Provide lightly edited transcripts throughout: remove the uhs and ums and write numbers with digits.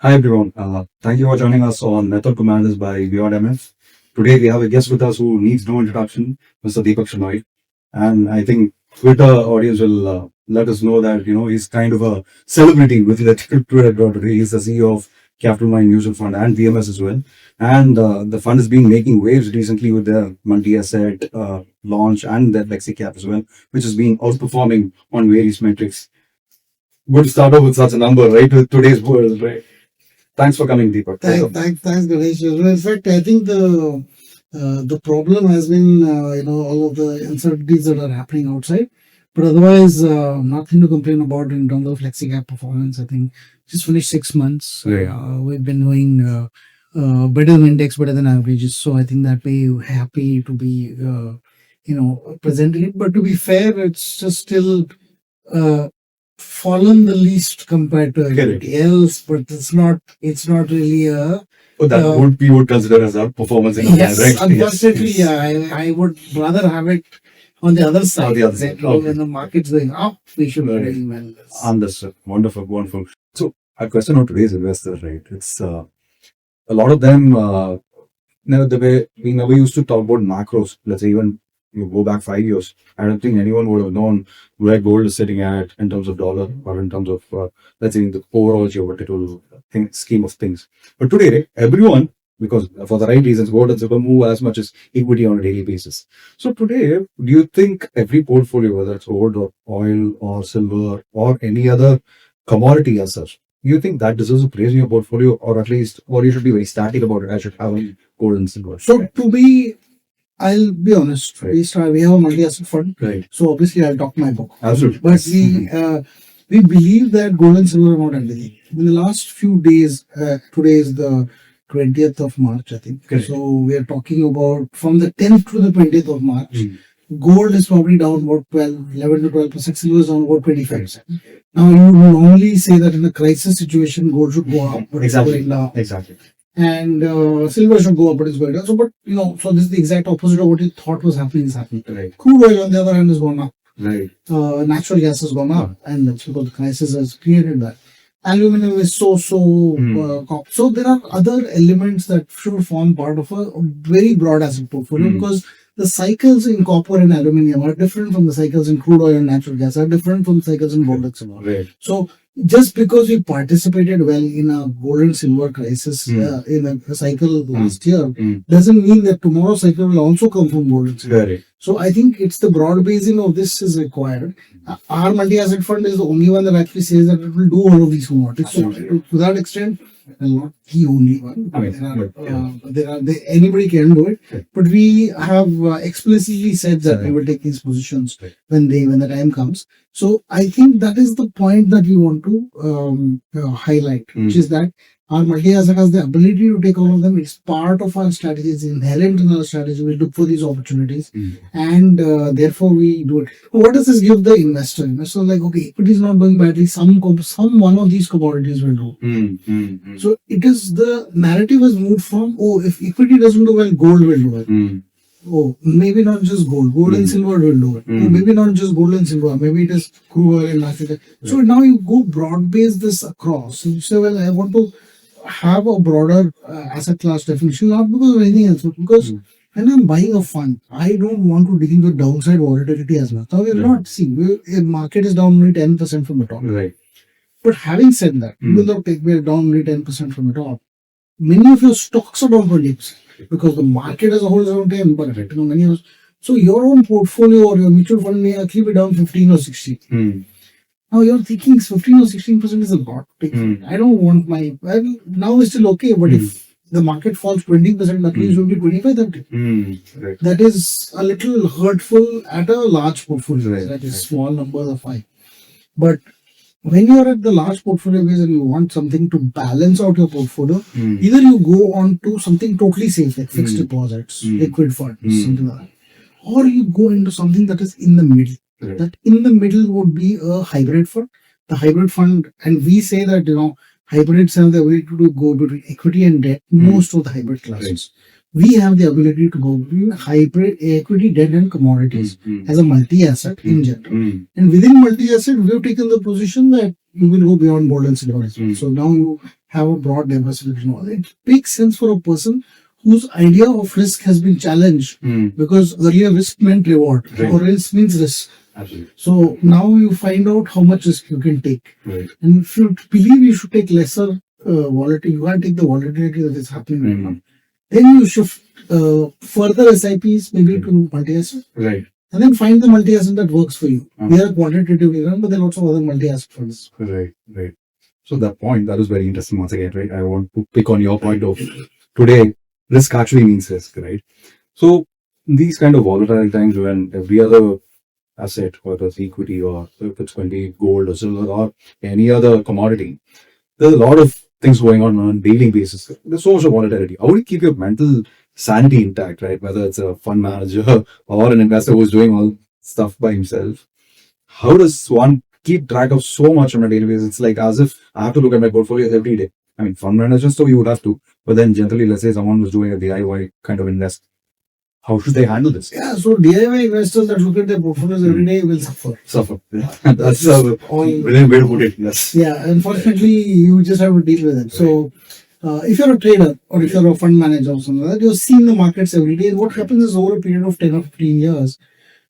Hi everyone. Thank you for joining us on Method Commanders by Beyond MF. Today we have a guest with us who needs no introduction, Mr. Deepak Shenoy. And I think Twitter audience will let us know that he's kind of a celebrity with the Twitter today. He's the CEO of Capitalmind Mutual Fund and VMS as well. And the fund has been making waves recently with their multi-asset launch and their flexi cap as well, which has been outperforming on various metrics. Good to start off with such a number, right? With today's world, right? Thanks for coming, Deepak. Thanks, Ganesh. In fact, I think the problem has been all of the uncertainties that are happening outside, but otherwise nothing to complain about in terms of FlexiCap performance. I think just finished 6 months. Right. We've been doing better than index, better than averages. So I think that way happy to be presenting it. But to be fair, it's just still. Fallen the least compared to everybody else, but it's not really a that would we would consider as our performance in yes, unfortunately, yeah, I would rather have it on the other side. The other side. When the market's going up, we should be doing well. Understood. Wonderful, wonderful. So, a question on today's investors, right? It's a lot of them. The way we never used to talk about macros. Let's say even you go back 5 years, I don't think anyone would have known where gold is sitting at in terms of dollar or in terms of let's say in the overall geopolitical scheme of things. But today, right, everyone, because for the right reasons, gold and silver move as much as equity on a daily basis. So today, do you think every portfolio, whether it's gold or oil or silver or any other commodity as such, do you think that deserves a place in your portfolio, or at least, or you should be very static about it? I should have gold and silver. So I'll be honest. Right. We have a multi-asset fund, Right. So obviously I'll talk my book. Absolutely. But we believe that gold and silver are not everything. In the last few days, today is the 20th of March, I think. Correct. So we are talking about from the 10th to the 20th of March. Gold is probably down about 11 to 12%. Silver is down about 25%. Now you normally say that in a crisis situation, gold should go up, but Exactly. it's going down. Exactly. And silver should go up, but it's going down. So, but so this is the exact opposite of what you thought was happening is happening. Right. Crude oil, on the other hand, has gone up. Right. Natural gas has gone up, and that's because the crisis has created that. Aluminum is so. So there are other elements that should form part of a very broad asset portfolio because the cycles in copper and aluminum are different from the cycles in crude oil and natural gas, are different from the cycles in gold and silver. Right. So just because we participated well in a gold and silver crisis in a cycle last year doesn't mean that tomorrow's cycle will also come from gold and silver. Right. So I think it's the broad basing of this is required. Our multi-asset fund is the only one that actually says that it will do all of these commodities. So to that extent, and not the only one. I mean, anybody can do it, but we have explicitly said that we will take these positions when the time comes. So I think that is the point that we want to highlight, which is that our multi-asset has the ability to take all of them. It's part of our strategy. It's inherent in our strategy. We look for these opportunities, and therefore we do it. What does this give the investor? Investor like, okay, equity is not doing badly. Some one of these commodities will do. So it is the narrative has moved from if equity doesn't do well, gold will do well. Maybe not just gold and silver will do it. Maybe not just gold and silver. Maybe it is crude oil and natural gas. So now you go broad base this across. So you say, well, I want to have a broader asset class definition, not because of anything else, but because when I'm buying a fund, I don't want to deal with downside volatility as well. So we're not seeing the market is down only 10% from the top. Right. But having said that, even though we're down only 10% from the top, many of your stocks are down 20% because the market as a whole is around 10. But many of us, so your own portfolio or your mutual fund may actually be down 15 or 16. Now you're thinking 15 or 16% is a lot. I don't want now it's still okay, but if the market falls 20%, that means will be 25-30. Right. That is a little hurtful at a large portfolio. That is small numbers are fine. But when you're at the large portfolio base and you want something to balance out your portfolio, either you go on to something totally safe like fixed deposits, liquid funds, something like that, or you go into something that is in the middle. That in the middle would be a hybrid fund. The hybrid fund, and we say that hybrids have the ability to go between equity and debt. Most of the hybrid classes, we have the ability to go between hybrid equity, debt, and commodities as a multi-asset in general. And within multi-asset, we've taken the position that you will go beyond gold and silver as well. So now you have a broad diversification. It makes sense for a person whose idea of risk has been challenged because earlier risk meant reward or risk means risk. Absolutely. So now you find out how much risk you can take. Right. And if you believe you should take lesser volatility, you can't take the volatility that is happening right now. Then you shift further SIPs maybe to multi-asset. Right. And then find the multi-asset that works for you. They are quantitatively run, but there are lots of other multi-asset funds. Right. Right. So that point, that was very interesting once again, right? I want to pick on your point of today, risk actually means risk, right? So these kind of volatile times when every other asset, whether it's equity or if it's going to be gold or silver or any other commodity, there's a lot of things going on a daily basis. There's so much of volatility. How do you keep your mental sanity intact, right? Whether it's a fund manager or an investor who's doing all stuff by himself. How does one keep track of so much on a daily basis? It's like as if I have to look at my portfolio every day. I mean, fund managers, so you would have to. But then generally, let's say someone was doing a DIY kind of invest. How should they handle this? Yeah, so DIY investors that look at their portfolios every day will suffer. That's a brilliant way to put it. Yes. Yeah, unfortunately, you just have to deal with it. So, if you're a trader or if you're a fund manager or something like that, you're seeing the markets every day. And what happens is over a period of 10 or 15 years,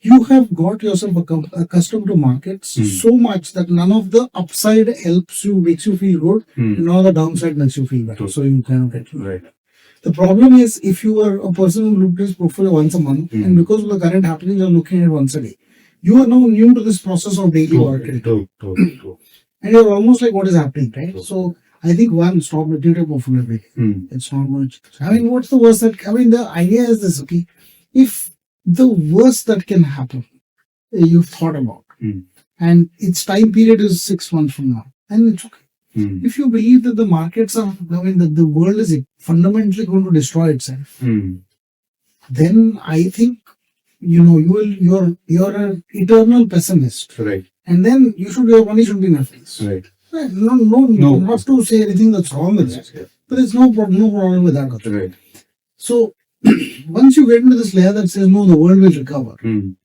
you have got yourself accustomed to markets so much that none of the upside helps you, makes you feel good, and none of the downside makes you feel better. So you kind of get right. The problem is if you are a person who looked at his portfolio once a month, and because of the current happenings, you're looking at it once a day. You are now new to this process of daily volatility. And you're almost like, what is happening, right? So I think one, stop looking at your portfolio every day. It's not much. I mean, what's the worst that, I mean, the idea is this, okay? If the worst that can happen, you've thought about, and its time period is 6 months from now, and it's okay. If you believe that the markets are, I mean, that the world is fundamentally going to destroy itself, then I think, you know, you're an eternal pessimist. Right. And then your money should be in a place. Right. No, not to say anything that's wrong with it, but there's no problem with that. Right. So once you get into this layer that says, no, the world will recover,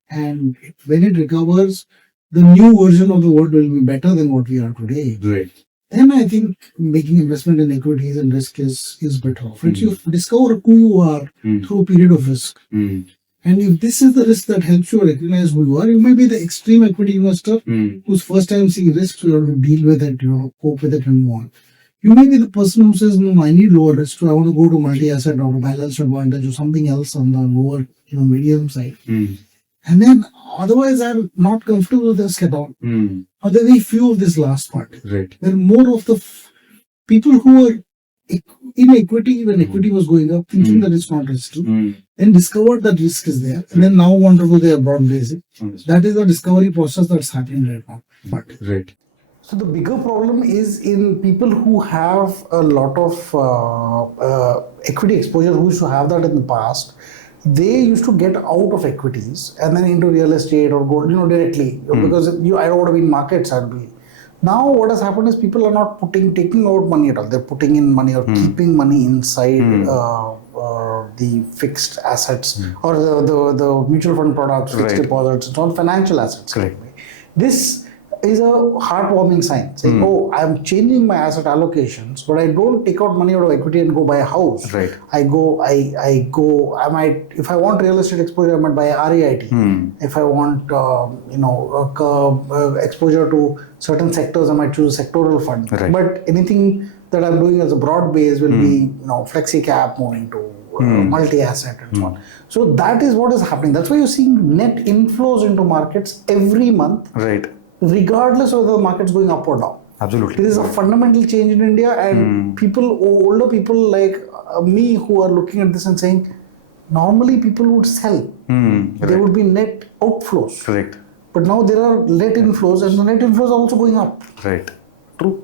and when it recovers, the new version of the world will be better than what we are today. Right. Then I think making investment in equities and risk is better off. You discover who you are through a period of risk. And if this is the risk that helps you recognize who you are, you may be the extreme equity investor who's first time seeing risk, so you have to deal with it, cope with it and move on. You may be the person who says, no, I need lower risk, so I want to go to multi-asset or balanced advantage or something else on the lower, medium side. And then otherwise I'm not comfortable with risk at all. Or there are very few of this last part. Right. There are more of the people who are in equity when equity was going up, thinking that it's not risky, then discovered that risk is there, and then now want to go their broad basic. That is the discovery process that's happening right now. Right. So the bigger problem is in people who have a lot of equity exposure, who used to have that in the past. They used to get out of equities and then into real estate or gold, directly, because I don't want to be in markets. I'll be. Now what has happened is people are not taking out money at all. They're putting in money or keeping money inside the fixed assets or the mutual fund products, fixed deposits. It's all financial assets. Correct. This is a heartwarming sign. Saying, oh, I'm changing my asset allocations, but I don't take out money out of equity and go buy a house. Right. I might, if I want real estate exposure, I might buy a REIT. If I want, exposure to certain sectors, I might choose a sectoral fund. Right. But anything that I'm doing as a broad base will be, flexi cap, moving to multi-asset and so on. So that is what is happening. That's why you're seeing net inflows into markets every month. Right. Regardless of the market's going up or down. Absolutely. There is a fundamental change in India, and older people like me who are looking at this and saying, normally people would sell. There would be net outflows. Correct. But now there are net inflows, and the net inflows are also going up. Right. True.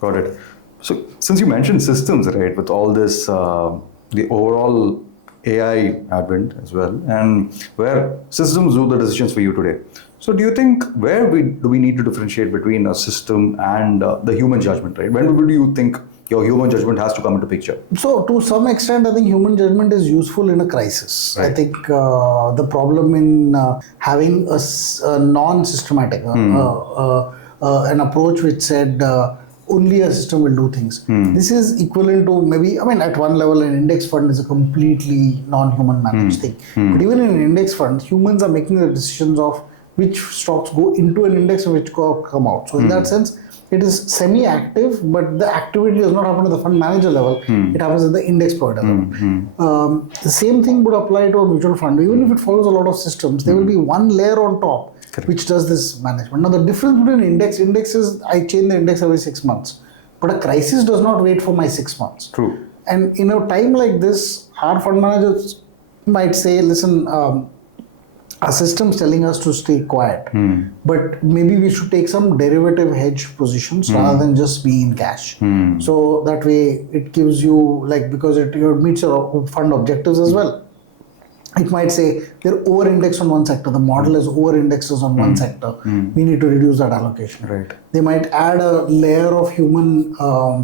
Got it. So, since you mentioned systems, right, with all this, the overall AI advent as well, and where systems do the decisions for you today. So do you think do we need to differentiate between a system and the human judgment, right? When do you think your human judgment has to come into picture? So to some extent, I think human judgment is useful in a crisis. Right. I think the problem in having a non-systematic, a an approach which said only a system will do things. This is equivalent to maybe, I mean, at one level, an index fund is a completely non-human managed thing. But even in an index fund, humans are making the decisions of which stocks go into an index and which come out. So in that sense, it is semi-active, but the activity does not happen at the fund manager level. It happens at the index provider level. The same thing would apply to a mutual fund. Even if it follows a lot of systems, there will be one layer on top which does this management. Now, the difference between index is I change the index every 6 months, but a crisis does not wait for my 6 months. True. And in a time like this, our fund managers might say, listen, our system's telling us to stay quiet, but maybe we should take some derivative hedge positions rather than just be in cash. So that way it gives you, like, because it meets your fund objectives as well. It might say they're over-indexed on one sector. The model is over-indexes on one sector. We need to reduce that allocation. Right. They might add a layer of human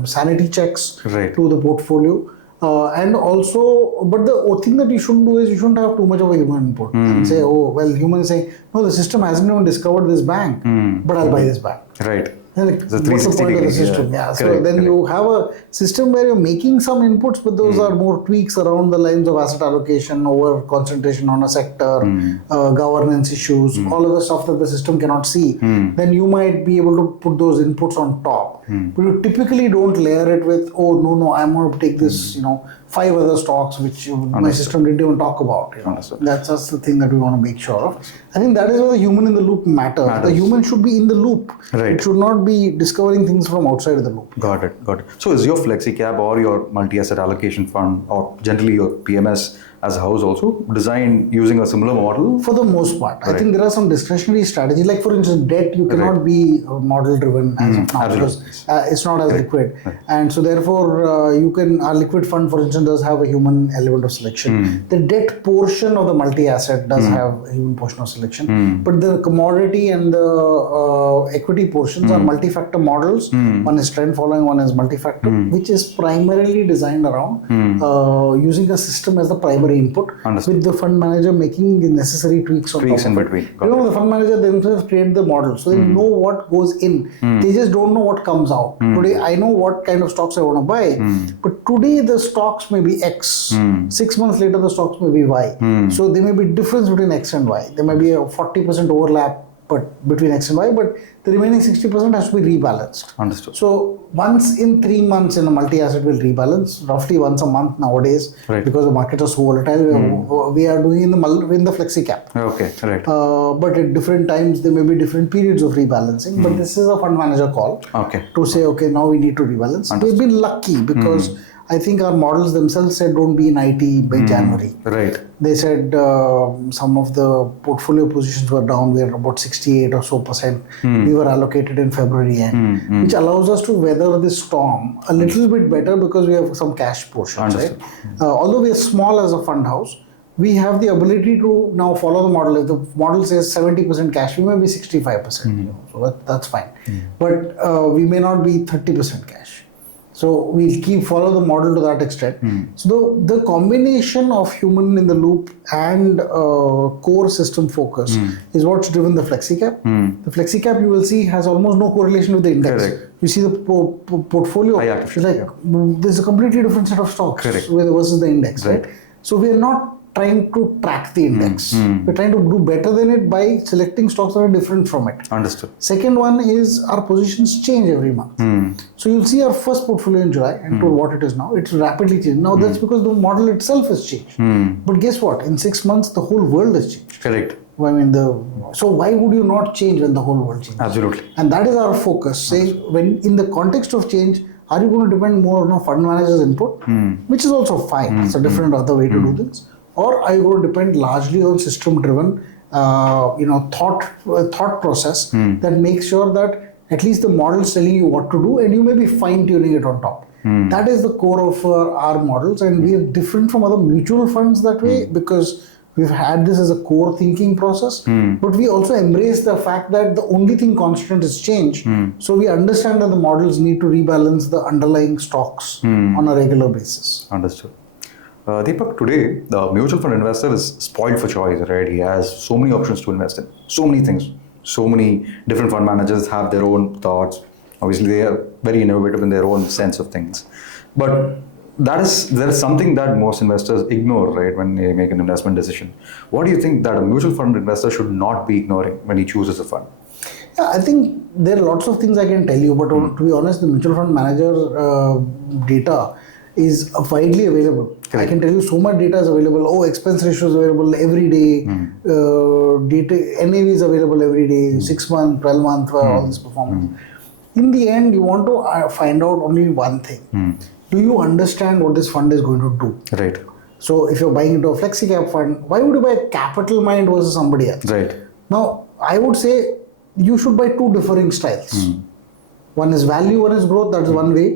sanity checks to the portfolio. And also, but the thing that you shouldn't do is you shouldn't have too much of a human input and say, oh, well, humans say, no, the system hasn't even discovered this bank, but I'll buy this bank. Right. Like, what's the point of the system? Yeah. So then you have a system where you're making some inputs, but those are more tweaks around the lines of asset allocation, over concentration on a sector, governance issues, all of the stuff that the system cannot see. Then you might be able to put those inputs on top. But you typically don't layer it with, oh, no, I'm going to take this, 5 other stocks which my system didn't even talk about. That's just the thing that we want to make sure of. I think that is where the human in the loop matters. The human should be in the loop. Right. It should not be discovering things from outside of the loop. Got it. So is your flexi-cap or your multi-asset allocation fund or generally your PMS as a house also designed using a similar model? For the most part. I think there are some discretionary strategies. Like for instance, debt, you cannot be model driven as of now because it's not as liquid. And so therefore, our liquid fund, for instance, does have a human element of selection. The debt portion of the multi-asset does have a human portion of selection. But the commodity and the equity portions are multi-factor models. One is trend following, one is multi-factor, which is primarily designed around using a system as the primary input, with the fund manager making the necessary tweaks on top in between. The fund manager themselves create the model, so they know what goes in. They just don't know what comes out. Today, I know what kind of stocks I want to buy, but today the stocks may be X. 6 months later, the stocks may be Y. So there may be difference between X and Y. There may be a 40% overlap between X and Y, but the remaining 60% has to be rebalanced. Understood. So once in 3 months in a multi-asset will rebalance, roughly once a month nowadays, because the markets are so volatile. We are doing in the flexi cap. Okay, right. But at different times there may be different periods of rebalancing. But this is a fund manager call to say, okay, now we need to rebalance. We've been lucky because I think our models themselves said don't be in IT by January. Right. They said some of the portfolio positions were down. We are about 68 or so percent. We were allocated in February end, which allows us to weather this storm a little bit better because we have some cash portions. Right? Although we are small as a fund house, we have the ability to now follow the model. If the model says 70% cash, we may be 65%. So that's fine. But we may not be 30% cash. So we'll follow the model to that extent. So the combination of human in the loop and core system focus is what's driven the flexi-cap. The flexi-cap, you will see, has almost no correlation with the index. Correct. You see the portfolio, it's like there's a completely different set of stocks versus the index, right? So we are not trying to track the index. We're trying to do better than it by selecting stocks that are different from it. Understood. Second one is our positions change every month. So you'll see our first portfolio in July and to what it is now. It's rapidly changed. Now that's because the model itself has changed. But guess what? In 6 months, the whole world has changed. Correct. I mean, so why would you not change when the whole world changes? Absolutely. And that is our focus. Say, when in the context of change, are you going to depend more on a fund manager's input, which is also fine. It's a different other way to do this. Or are you going to depend largely on system-driven, thought process that makes sure that at least the model is telling you what to do, and you may be fine-tuning it on top. That is the core of our models, and we are different from other mutual funds that way because we've had this as a core thinking process. But we also embrace the fact that the only thing constant is change. So we understand that the models need to rebalance the underlying stocks on a regular basis. Understood. Deepak, today the mutual fund investor is spoiled for choice, right? He has so many options to invest in, so many things, so many different fund managers have their own thoughts. Obviously, they are very innovative in their own sense of things. But there is something that most investors ignore, right, when they make an investment decision. What do you think that a mutual fund investor should not be ignoring when he chooses a fund? Yeah, I think there are lots of things I can tell you, but to be honest, the mutual fund manager data is widely available. I can tell you so much data is available. Oh, expense ratio is available every day. Data NAV is available every day. 6 month, 12 month for all this performance. In the end, you want to find out only one thing. Do you understand what this fund is going to do? Right. So if you're buying into a flexi cap fund, why would you buy Capitalmind versus somebody else? Right. Now, I would say you should buy two differing styles. One is value, one is growth. That's one way.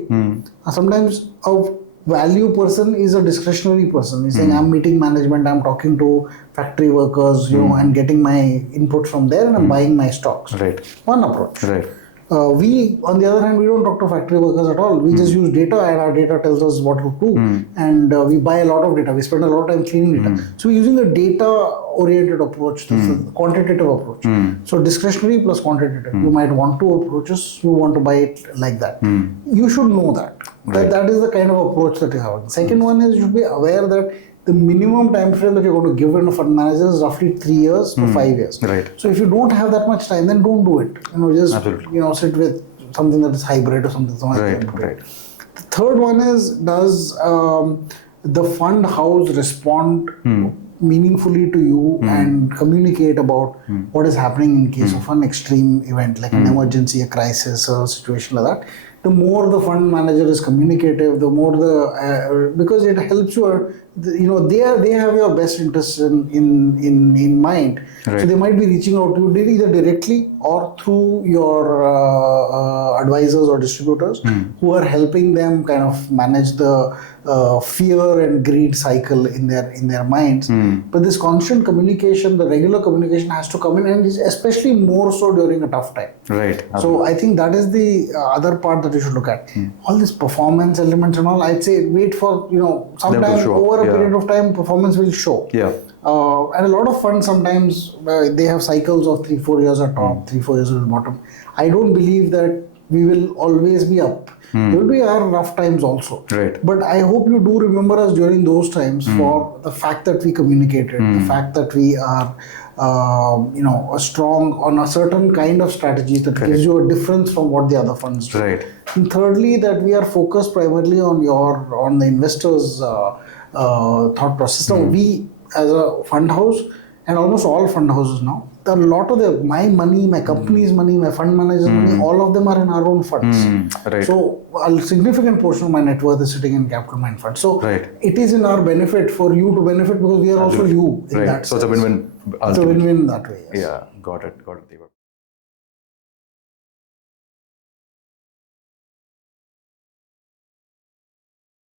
Sometimes a value person is a discretionary person. He's saying, I'm meeting management, I'm talking to factory workers, you know, and getting my input from there, and I'm buying my stocks. Right. One approach. Right. We, on the other hand, we don't talk to factory workers at all. We just use data, and our data tells us what to do. And we buy a lot of data. We spend a lot of time cleaning data. So we're using a data-oriented approach. This is a quantitative approach. So discretionary plus quantitative. You might want two approaches. You want to buy it like that. You should know that. Right. That is the kind of approach that you have. Second one is you should be aware that the minimum time frame that you're going to give in a fund manager is roughly 3 years to 5 years. Right. So if you don't have that much time, then don't do it. You know, just sit with something that is hybrid or something. Right. The third one is, does the fund house respond meaningfully to you and communicate about what is happening in case of an extreme event like an emergency, a crisis, a situation like that. The more the fund manager is communicative, the more because it helps you. They have your best interests in mind. Right. So they might be reaching out to you either directly or through your advisors or distributors who are helping them kind of manage the fear and greed cycle in their minds. But this constant communication, the regular communication has to come in, and especially more so during a tough time. Right. So I think that is the other part that you should look at. All these performance elements and all, I'd say wait for, sometime over a period of time, performance will show. Yeah. And a lot of funds sometimes they have cycles of 3-4 years at top, 3-4 years at the bottom. I don't believe that we will always be up. There will be our rough times also. Right. But I hope you do remember us during those times for the fact that we communicated, the fact that we are strong on a certain kind of strategy that gives you a difference from what the other funds do. Right. And thirdly, that we are focused primarily on the investors' thought process. Now, we as a fund house, and almost all fund houses now, a lot of my money, my company's money, my fund manager's money, all of them are in our own funds. Right. So a significant portion of my net worth is sitting in Capitalmind fund. So it is in our benefit for you to benefit because we are also you in that So sense. it's a win-win. It's a win-win that way. Yes. Yeah, got it, Deepak.